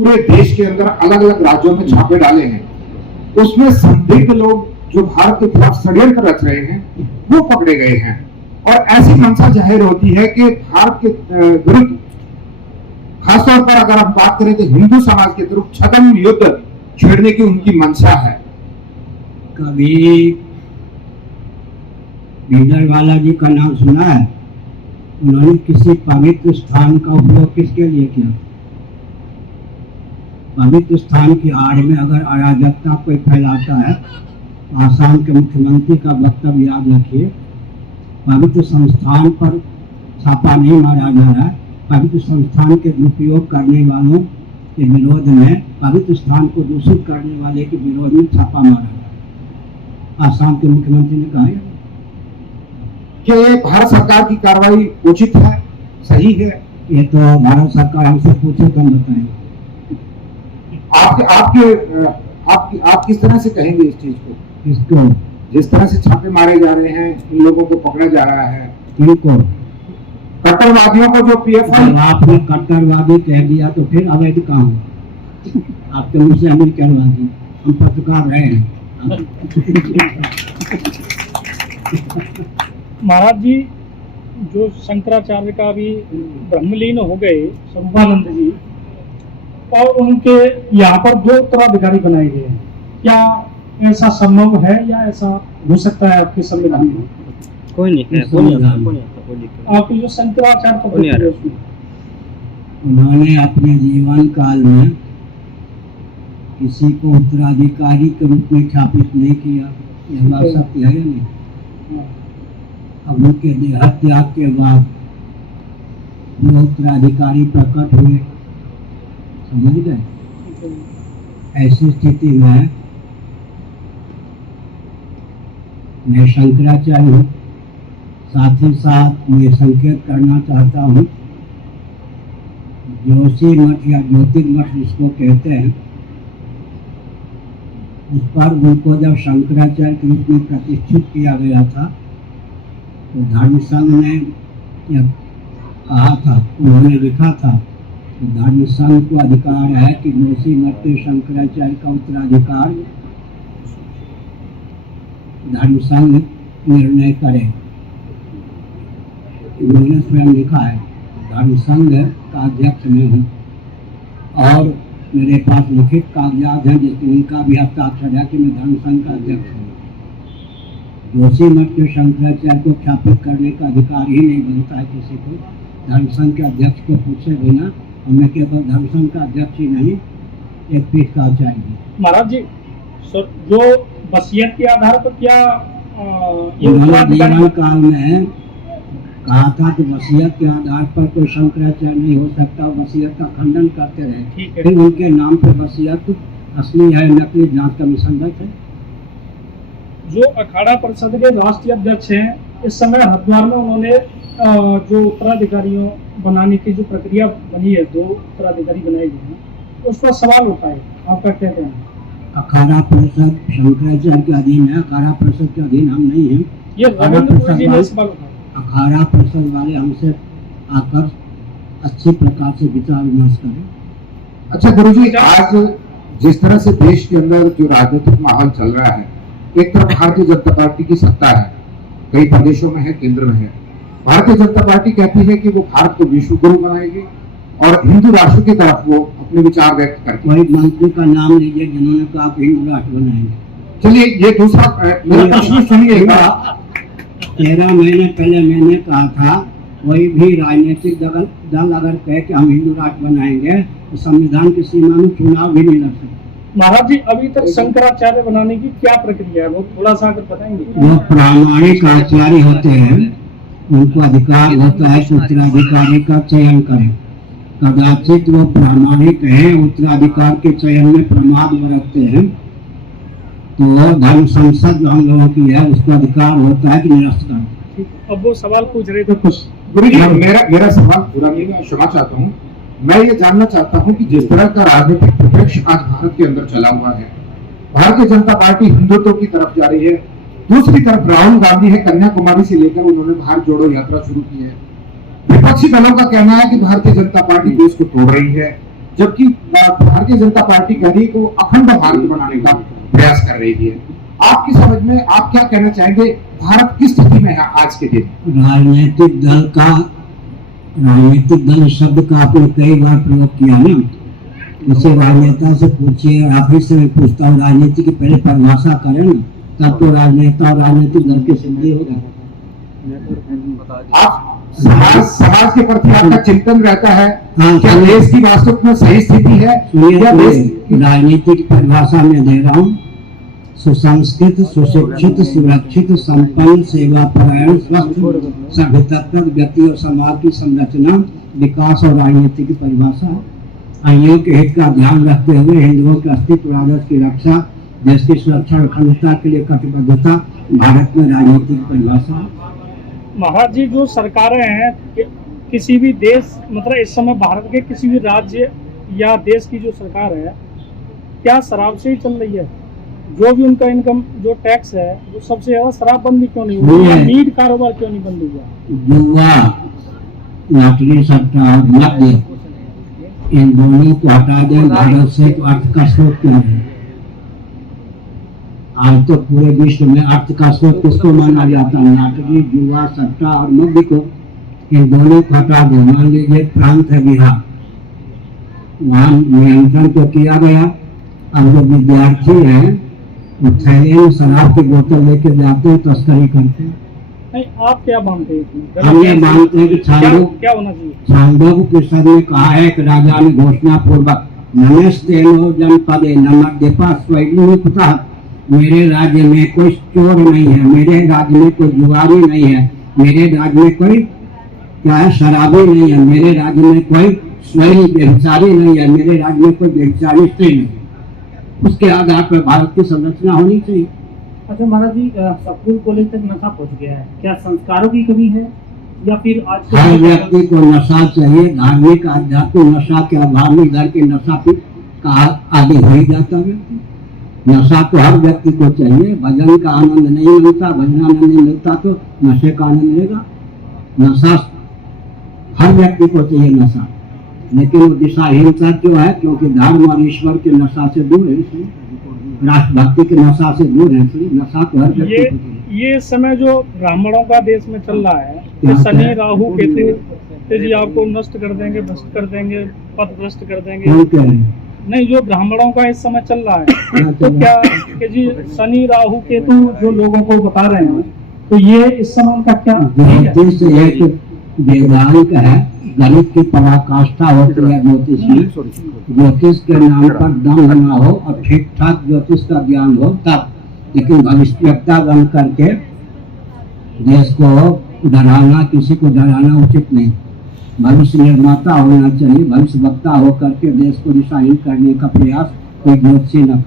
पूरे देश के अंदर अलग अलग राज्यों में छापे डाले हैं, उसमें संदिग्ध लोग जो भारत के खिलाफ षड्यंत्र रच रहे हैं वो पकड़े गए हैं। और ऐसी मंशा जाहिर होती है कि भारत के विरुद्ध, खासतौर पर अगर हम बात करें तो हिंदू समाज के विरुद्ध छद्म युद्ध छेड़ने की उनकी मंशा है। कभी भिंडरवाला जी का नाम सुना है? उन्होंने किसी पवित्र स्थान का उपयोग किसके लिए किया? पवित्र स्थान की आड़ में अगर अराजकता कोई फैलाता है, आसाम के मुख्यमंत्री का वक्तव्य याद रखिए, पवित्र संस्थान पर छापा नहीं मारा जा रहा है, पवित्र संस्थान के दुरुपयोग करने वालों के विरोध में, पवित्र स्थान को दूषित करने वाले के विरोध में छापा मारा जा रहा है। आसाम के मुख्यमंत्री ने कहा है कि ये भारत सरकार की कार्रवाई उचित है, सही है। ये तो भारत सरकार हमसे पूछे तो हम बताएंगे। आप किस तरह से कहेंगे इस चीज को? इसको जिस तरह से छापे मारे जा रहे हैं, इन लोगों को पकड़ा जा रहा है, इनको कट्टरवादियों को जो पीएफआई, आपने कट्टरवादी कह दिया तो फिर अवैध कहाँ हो? आपके मुंह से हम कट्टरवादी, हम पत्रकार रहे हैं। महाराज जी, जो शंकराचार्य का भी ब्रह्मलीन हो गए स्वरूपानंद जी, और उनके यहाँ पर 2 उत्तराधिकारी बनाए गए हैं, क्या ऐसा संभव है या ऐसा हो सकता है आपके संविधान में? कोई नहीं है, आपके जो शंकराचार्य को उन्होंने अपने जीवन काल में किसी को उत्तराधिकारी के रूप में ख्यापित नहीं किया, यह बात सत्य है या नहीं? अब उनके देहत्याग के बाद वो उत्तराधिकारी प्रकट हुए, समझ गए? ऐसी स्थिति में मैं शंकराचार्य हूँ, साथ ही साथ मैं संकेत करना चाहता हूँ, जोशी मठ या ज्योतिर्मठ जिसको कहते हैं, उस पर उनको जब शंकराचार्य के रूप में प्रतिष्ठित किया गया था तो धर्म संघ ने यह कहा था, उन्होंने लिखा था कि धर्म संघ को अधिकार है कि जोशी मठ के शंकराचार्य का उत्तराधिकार धर्म संघ निर्णय करे। उन्होंने स्वयं लिखा है, धर्म संघ का अध्यक्ष मैं हूँ और मेरे पास लिखित कागजात हैं जिसमें उनका भी हस्ताक्षर है कि मैं धर्म संघ का अध्यक्ष हूँ। जोशी मठ के शंकराचार्य को ख्यापित करने का अधिकार ही नहीं बनता है किसी को, धर्म संघ के अध्यक्ष को पूछे बिना। हमें केवल धर्म संघ का अध्यक्ष ही नहीं, एक पीठ का आचार्य भी। महाराज जी, जो वसीयत के आधार पर क्या जीवन काल में कहा था कि वसीयत के आधार पर कोई शंकराचार्य नहीं हो सकता, वसीयत का खंडन करते रहे, फिर उनके नाम पर वसीयत असली है नकली जांच कमीशन है। जो अखाड़ा परिषद के राष्ट्रीय अध्यक्ष हैं, इस समय हरिद्वार में उन्होंने जो उत्तराधिकारियों बनाने की जो प्रक्रिया बनी है, 2 उत्तराधिकारी बनाए गए हैं, उस पर सवाल उठा है, आपका क्या कहना है? अखाड़ा परिषद शंकराचार्य के अधीन है, अखाड़ा परिषद के अधीन हम नहीं हैं। ये रविंद्र जी ने सवाल उठाया। अखाड़ा परिषद वाले हमसे आकर अच्छी प्रकार से विचार विमर्श करें। अच्छा गुरुजी, आज जिस तरह से देश के अंदर जो राजनीतिक माहौल चल रहा है, एक तरफ भारतीय जनता पार्टी की सत्ता है, कई प्रदेशों में है, केंद्र में है। भारतीय जनता पार्टी कहती है कि वो भारत को विश्व गुरु बनाएगी और हिंदू राष्ट्र की तरफ वो अपने विचार व्यक्त करती है। कोई मंत्री का नाम लीजिए जिन्होंने कहा आप हिंदू राष्ट्र बनाएंगे। चलिए, ये दूसरा मेरा प्रश्न सुनिएगा। 13 महीने पहले मैंने कहा था, कोई भी राजनीतिक दल अगर कहे कि हम हिंदू राष्ट्र बनाएंगे तो संविधान की सीमा में चुनाव भी नहीं लड़ सकते। महाराज जी, अभी तक शंकराचार्य बनाने की क्या प्रक्रिया है, वो थोड़ा सा अगर बताएंगे? वो प्रामाणिक आचार्य होते हैं, उनको अधिकार होता है कि उत्तराधिकारी का चयन करें। कदाचित वो प्रामाणिक हैं, उत्तराधिकार के चयन में प्रमाद बरतते हैं, तो धर्म संसद जो हम लोगों की है उसको अधिकार होता है कि निरस्त करें। अब वो सवाल पूछ रहे थे कुछ। गुरुजी, मेरा सवाल पूरा नहीं, मैं क्षमा चाहता हूँ। मैं ये जानना चाहता हूँ कि जिस तरह का राजनीतिक परिप्रेक्ष्य आज भारत के अंदर चला हुआ है, भारतीय जनता पार्टी हिंदुत्व की तरफ जा रही है, दूसरी तरफ राहुल गांधी है, कन्याकुमारी से लेकर उन्होंने भारत जोड़ो यात्रा शुरू की है। विपक्षी दलों का कहना है कि भारतीय जनता पार्टी देश को तोड़ रही है, जबकि भारत भारतीय जनता पार्टी कह रही है कि वो अखंड भारत बनाने का प्रयास कर रही है। आपकी समझ में आप क्या कहना चाहेंगे, भारत किस स्थिति में है आज के दिन? राजनीतिक दल शब्द का आपने कई बार प्रयोग किया ना, किसी राजनेता से पूछिए, आप ही से मैं पूछता हूँ, राजनीति की पहले परिभाषा करें ना, तब तो राजनेता और राजनीतिक दल के सिद्धि होगा। आप समाज के प्रति आपका चिंतन रहता है, हाँ, क्या देश की वास्तव में सही स्थिति है? या राजनीति की परिभाषा में दे रहा हूँ, सुसंस्कृत, सुशिक्षित, सुरक्षित, संपन्न, सेवापरायण, स्वस्थ, सभ्यतात्मक व्यक्ति और समाज की संरचना, विकास और राजनीति की परिभाषा। अन्यों के हित का ध्यान रखते हुए हिंदुओं के अस्तित्व, आदर्श की रक्षा, देश की सुरक्षा और अखंडता के लिए कटिबद्धता भारत में राजनीति की परिभाषा। महाराज जी, जो सरकारें हैं किसी भी देश, मतलब इस समय भारत के किसी भी राज्य या देश की जो सरकार है, क्या शराब से ही चल रही है? जो भी उनका इनकम जो टैक्स है वो सबसे ज्यादा शराब बंद क्यों नहीं हुआ? मीट कारोबार क्यों नहीं बंद हुआ? जुआ, लॉटरी, सट्टा, मद्य, इन दोनों को हटा दें भारत से तो अर्थ का स्रोत क्या है? आज तो पूरे विश्व में अर्थ का स्रोत किसको माना जाता है? लॉटरी, जुआ, सट्टा और मद्य को। इन दोनों को हटा दें। मान लीजिए प्रांत है बिहार, वहाँ नियंत्रण तो किया गया, अब जो विद्यार्थी हैं वो थैले में शराब की बोतल लेके जाते हैं, तस्करी करते हैं। नहीं, आप क्या मानते हैं? हम ये मानते हैं कि क्या होना चाहिए? छांदोग्य उपनिषद में कहा है कि राजा ने घोषणा पूर्वक नमस्तेनो जनपदे नमद्यपा स्वैर्निपुतः, मेरे राज्य में कोई चोर नहीं है, मेरे राज्य में कोई जुआरी नहीं है, मेरे राज्य में कोई क्या है शराबी नहीं है, मेरे राज्य में कोई स्वयं व्यभिचारी नहीं है, मेरे राज्य में कोई व्यभिचारी स्त्री नहीं है। उसके आधार पर भारत की संरचना होनी चाहिए। अच्छा महाराज जी, स्कूल कॉलेज तक नशा पहुंच गया है, क्या संस्कारों की कमी है या फिर आज के हर व्यक्ति को नशा चाहिए? धार्मिक आध्यात्मिक नशा के अभाव में घर के नशा का आदि हो ही जाता है। नशा तो हर व्यक्ति को चाहिए। भजन का आनंद नहीं मिलता, भजनानंद नहीं मिलता तो नशे का आनंद मिलेगा। नशा हर व्यक्ति को चाहिए नशा, लेकिन वो दिशाहीनता जो है, क्योंकि धर्म और ईश्वर के नशा से दूर है, इसलिए राष्ट्रभक्ति के नशा से दूर है, इसलिए नशा तो हर व्यक्ति को चाहिए। ये समय जो ब्राह्मणों का देश में चल रहा है, कि शनि राहु केतु जी आपको नष्ट कर देंगे, भ्रष्ट कर देंगे, पथ भ्रष्ट कर देंगे। कौन कह रहे हैं? नहीं, जो ब्राह्मणों का इस समय चल रहा है, तो क्या कि जी शनि राहु केतु जो लोगों को बता रहे हैं, तो ये इस समय उनका क्या ज्योतिष एक वेदांत है, गणित की पराकाष्ठा होती है ज्योतिष में। ज्योतिष के नाम पर दम ना हो और ठीक ठाक ज्योतिष का ज्ञान हो तब, लेकिन भविष्यवक्ता बन करके देश को डराना, किसी को डराना उचित नहीं। भविष्य निर्माता होना चाहिए, भविष्य वक्ता होकर के देश को दिशाहीन करने का प्रयास कोई ज्योतिषी न करे।